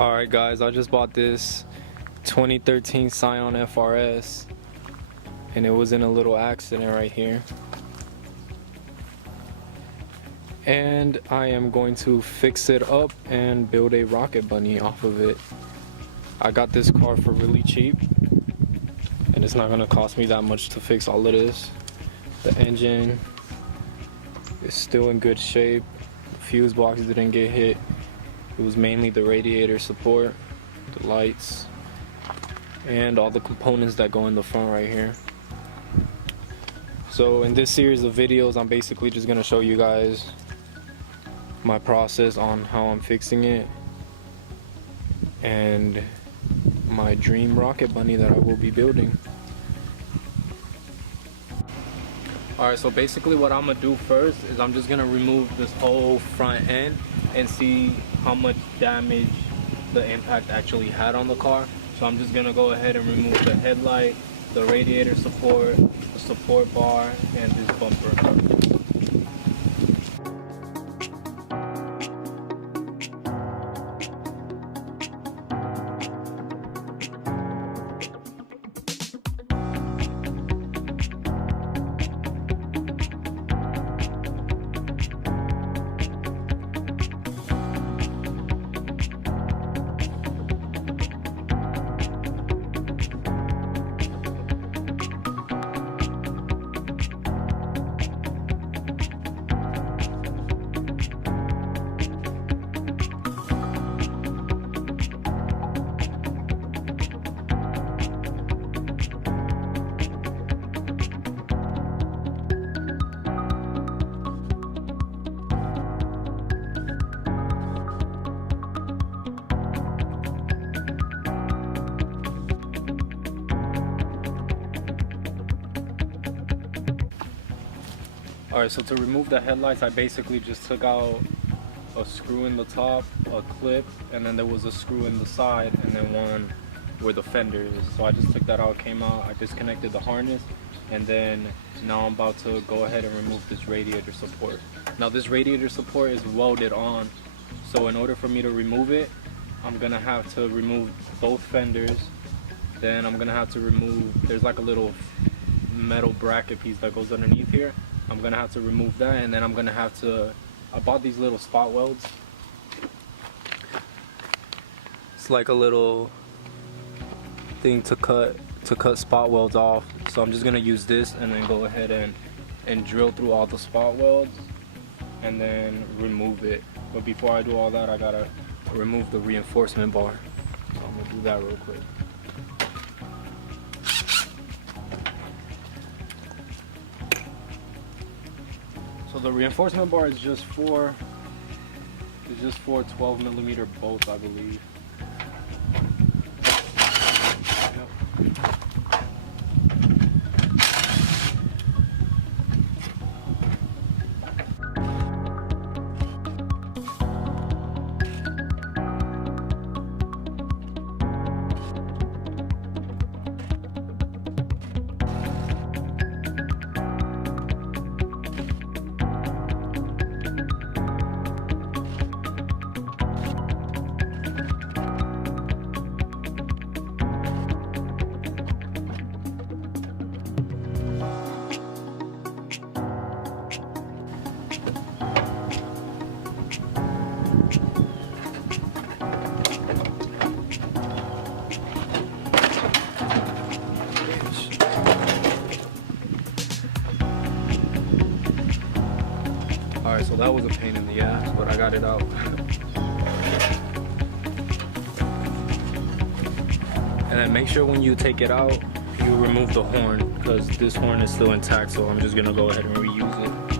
Alright guys, I just bought this 2013 Scion FRS and it was in a little accident right here. And I am going to fix it up and build a rocket bunny off of it. I got this car for really cheap and it's not going to cost me that much to fix all of this. The engine is still in good shape. The fuse box didn't get hit. It was mainly the radiator support, the lights, and all the components that go in the front right here. So in this series of videos, I'm basically just going to show you guys my process on how I'm fixing it and my dream rocket bunny that I will be building. Alright, so basically what I'm going to do first is I'm just going to remove this whole front end and see how much damage the impact actually had on the car. So I'm just going to go ahead and remove the headlight, the radiator support, the support bar, and this bumper. Alright, so to remove the headlights, I basically just took out a screw in the top, a clip, and then there was a screw in the side, and then one where the fender is. So I just took that out, came out, I disconnected the harness, and then now I'm about to go ahead and remove this radiator support. Now this radiator support is welded on, so in order for me to remove it, I'm going to have to remove both fenders. Then I'm going to have to remove, there's like a little metal bracket piece that goes underneath here. I'm gonna have to remove that, and then I'm gonna have to, I bought these little spot welds. It's like a little thing to cut spot welds off. So I'm just gonna use this and then go ahead and drill through all the spot welds and then remove it. But before I do all that, I gotta remove the reinforcement bar. So I'm gonna do that real quick. So the reinforcement bar is just for 12mm bolts, I believe. Alright, so that was a pain in the ass, but I got it out. And then make sure when you take it out, you remove the horn, because this horn is still intact, so I'm just going to go ahead and reuse it.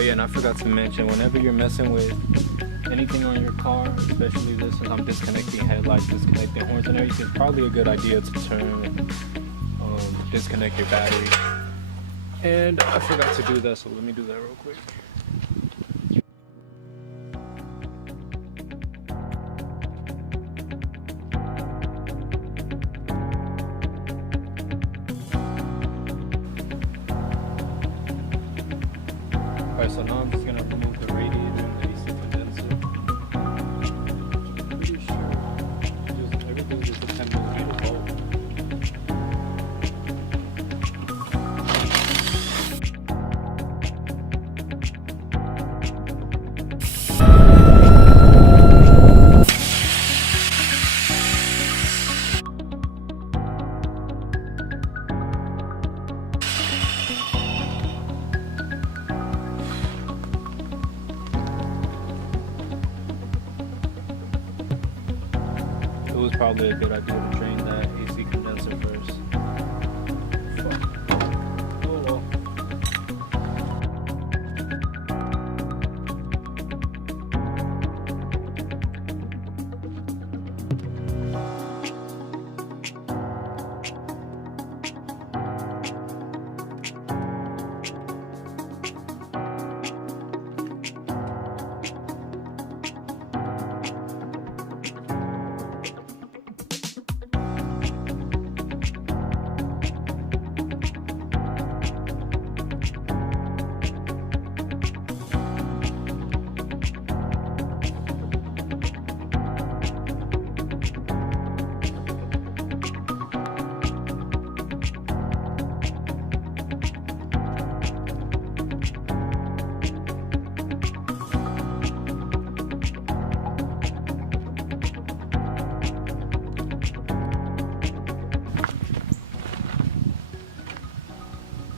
But yeah, and I forgot to mention, whenever you're messing with anything on your car, especially this, since I'm disconnecting headlights, disconnecting horns and everything, it's probably a good idea to disconnect your battery. And I forgot to do that, so let me do that real quick. Alright, so now I'm just gonna remove the radiator and the AC condenser. I'm pretty sure everything's just a 10mm bolt. It was probably a good idea to drain that AC condenser first. Oh well.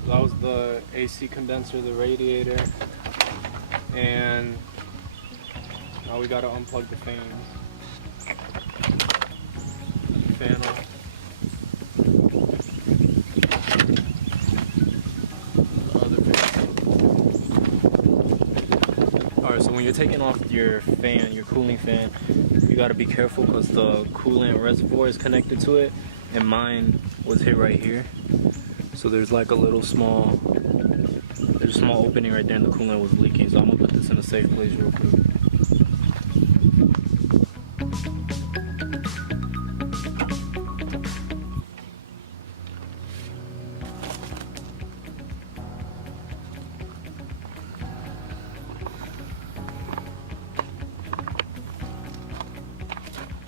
That was the AC condenser, the radiator, and now we gotta unplug the fans. The fan off. Alright, so when you're taking off your fan, your cooling fan, you gotta be careful because the coolant reservoir is connected to it, and mine was hit right here. So there's like a little small opening right there, and the coolant was leaking. So I'm gonna put this in a safe place real quick.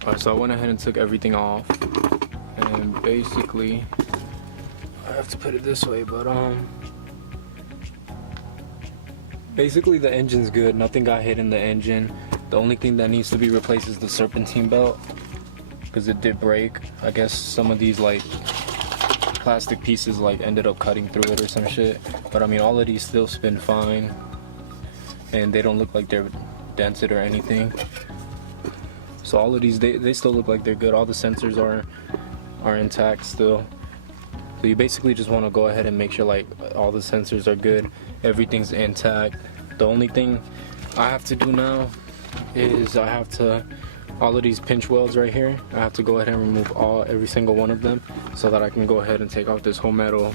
Alright, so I went ahead and took everything off, and basically I have to put it this way, but basically the engine's good. Nothing got hit in the engine. The only thing that needs to be replaced is the serpentine belt, because it did break. I guess some of these like plastic pieces like ended up cutting through it or some shit. But I mean, all of these still spin fine, and they don't look like they're dented or anything. So all of these, they still look like they're good. All the sensors are intact still. So you basically just want to go ahead and make sure like all the sensors are good, everything's intact. The only thing I have to do now is I have to, all of these pinch welds right here, I have to go ahead and remove every single one of them so that I can go ahead and take off this whole metal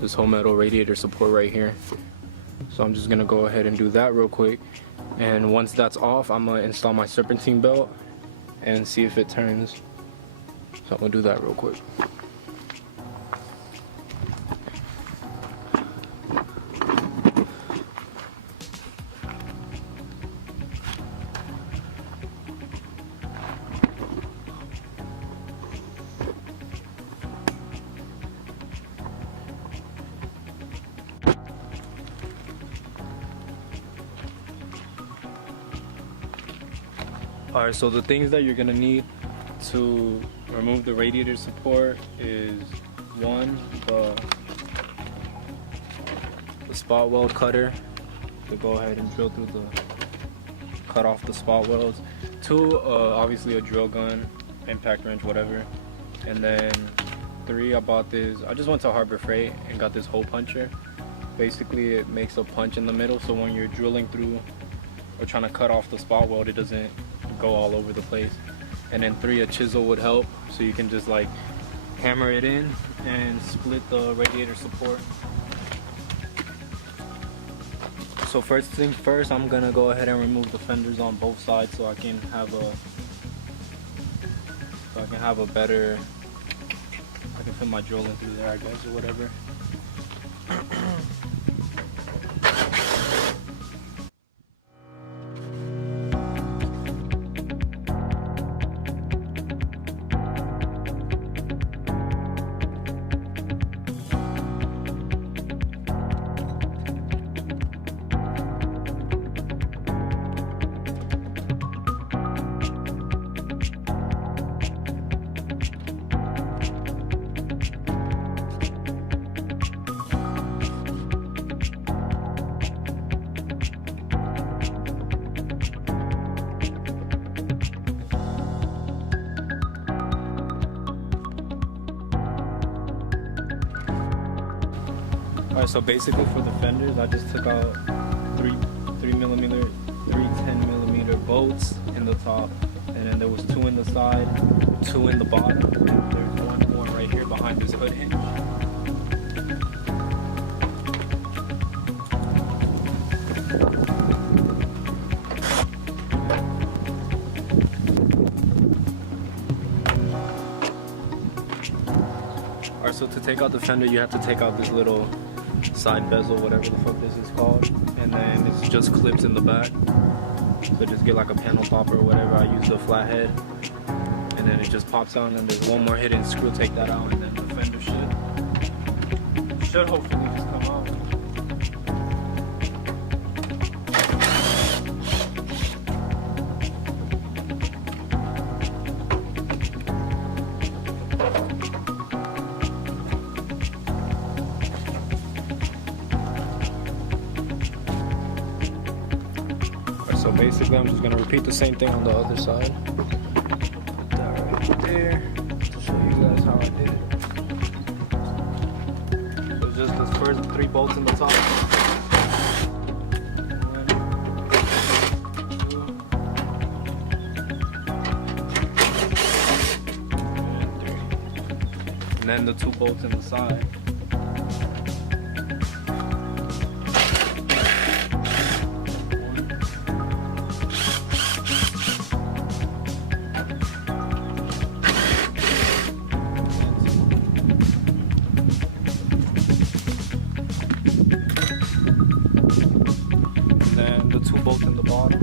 radiator support right here. So I'm just gonna go ahead and do that real quick, and once that's off, I'm gonna install my serpentine belt and see if it turns. So I'm gonna do that real quick. Alright, so the things that you're gonna need to remove the radiator support is one, the spot weld cutter to go ahead and drill through cut off the spot welds. Two, obviously a drill gun, impact wrench, whatever. And then three, I just went to Harbor Freight and got this hole puncher. Basically, it makes a punch in the middle, so when you're drilling through or trying to cut off the spot weld, it doesn't go all over the place. And then 3, a chisel would help, so you can just like hammer it in and split the radiator support. So first things first, I'm gonna go ahead and remove the fenders on both sides so I can have a better, I can fit my drill in through there, I guess, or whatever. Alright, so basically for the fenders, I just took out 3 10mm bolts in the top, and then there was 2 in the side, 2 in the bottom, and there's 1 more right here behind this hood hinge. Alright, so to take out the fender, you have to take out this little side bezel, whatever the fuck this is called, and then it's just clips in the back. So just get like a panel topper or whatever. I use the flathead, and then it just pops out, and then there's 1 more hidden screw. Take that out, and then the fender should hopefully just come out. So basically, I'm just gonna repeat the same thing on the other side. Put that right there to show you guys how I did it. So just the first 3 bolts in the top. 1, 2, and 3. And then the 2 bolts in the side. And the 2 bolts in the bottom.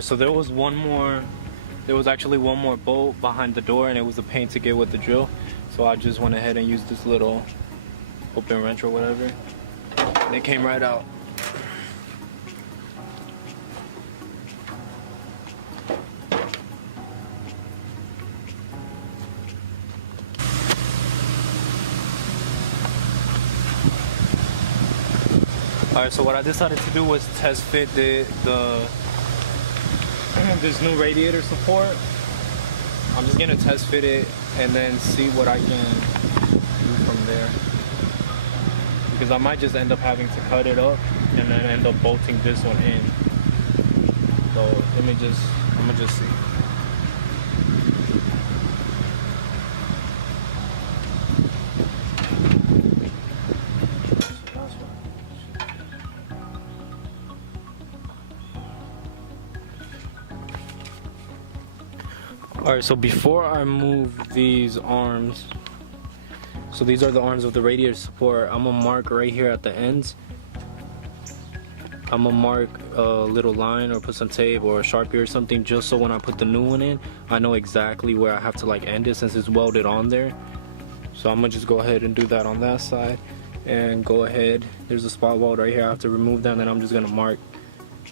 Alright, so there was actually one more bolt behind the door, and it was a pain to get with the drill. So I just went ahead and used this little open wrench or whatever, and it came right out. Alright, so what I decided to do was test fit this new radiator support. I'm just gonna test fit it and then see what I can do from there, because I might just end up having to cut it up and then end up bolting this one in. So I'm gonna just see. Alright, so before I move these arms, so these are the arms of the radiator support, I'm gonna mark right here at the ends. I'm gonna mark a little line or put some tape or a Sharpie or something, just so when I put the new one in, I know exactly where I have to like end it, since it's welded on there. So I'm gonna just go ahead and do that on that side, and go ahead, there's a spot weld right here, I have to remove that, and then I'm just gonna mark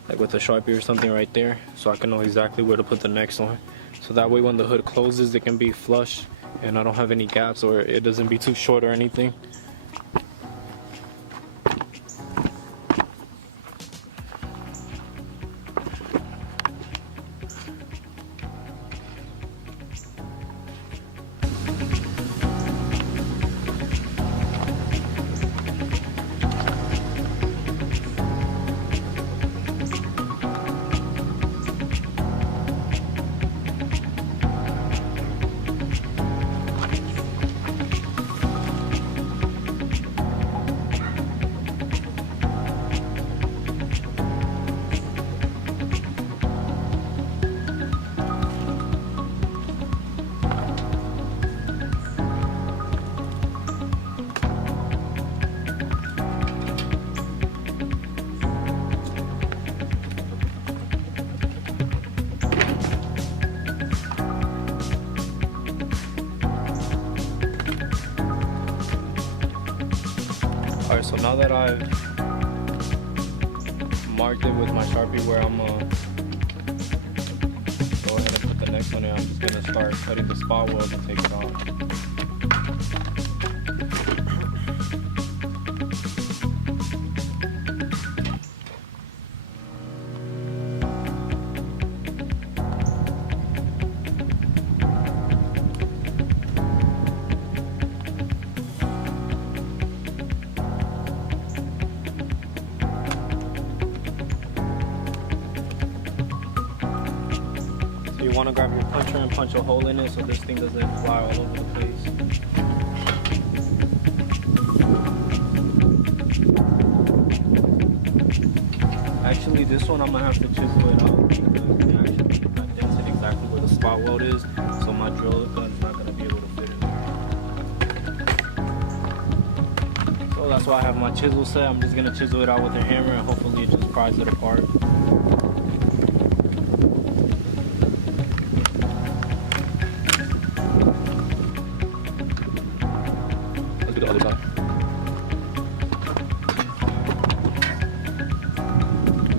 like with a Sharpie or something right there, so I can know exactly where to put the next one. So that way when the hood closes, it can be flush and I don't have any gaps, or it doesn't be too short or anything. Alright, so now that I've marked it with my Sharpie where I'm gonna go ahead and put the next one in, I'm just gonna start cutting the spot weld and take it off. You want to grab your puncher and punch a hole in it so this thing doesn't fly all over the place. Actually, this one I'm going to have to chisel it out because it actually dented exactly where the spot weld is, so my drill gun's not going to be able to fit in there. So that's why I have my chisel set. I'm just going to chisel it out with a hammer and hopefully it just pries it apart. The other side.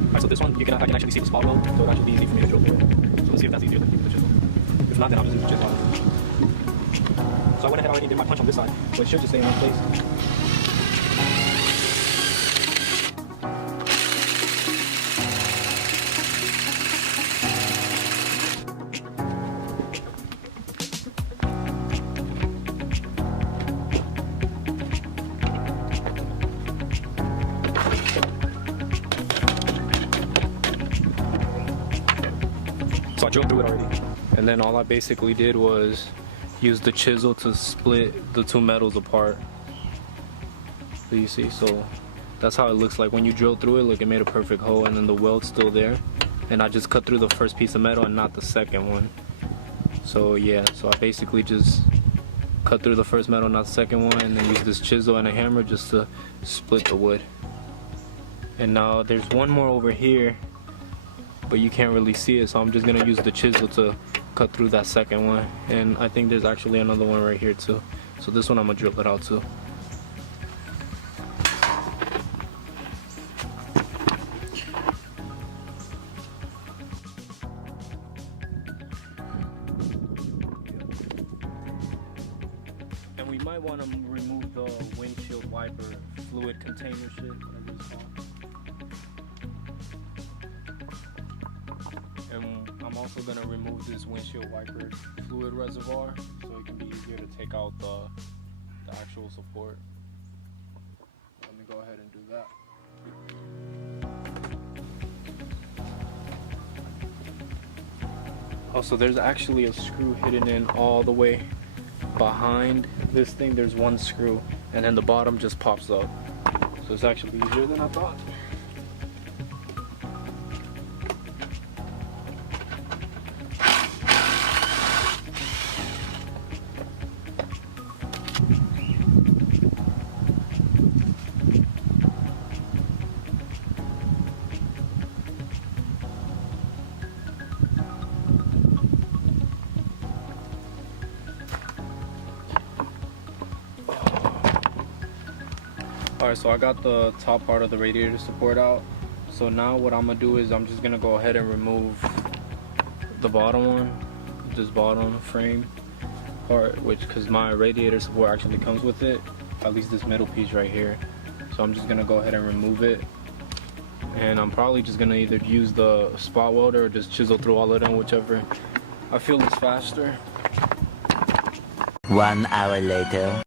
Alright, so this one I can actually see the spot weld, so it'll actually be easy for me to drill through it. So let's see if that's easier than the chisel. If not, then I'll just use the chisel. So I went ahead already and did my punch on this side, so it should just stay in one place. So I drilled through it already. And then all I basically did was use the chisel to split the two metals apart. So you see, so that's how it looks like when you drill through it. Look, it made a perfect hole, and then the weld's still there. And I just cut through the first piece of metal and not the second one. So yeah, so I basically just cut through the first metal, not the second one, and then use this chisel and a hammer just to split the wood. And now there's one more over here but you can't really see it, so I'm just gonna use the chisel to cut through that second one. And I think there's actually another one right here too, so this one I'm gonna drill it out too. And we might want to remove the windshield wiper fluid container shit, whatever it's called. And I'm also gonna remove this windshield wiper fluid reservoir so it can be easier to take out the actual support. Let me go ahead and do that. Also, there's actually a screw hidden in all the way behind this thing. There's one screw, and then the bottom just pops up. So it's actually easier than I thought. Alright, so I got the top part of the radiator support out. So now what I'm gonna do is I'm just gonna go ahead and remove the bottom one, this bottom frame part, because my radiator support actually comes with it, at least this middle piece right here. So I'm just gonna go ahead and remove it, and I'm probably just gonna either use the spot welder or just chisel through all of them, whichever I feel is faster. 1 hour later.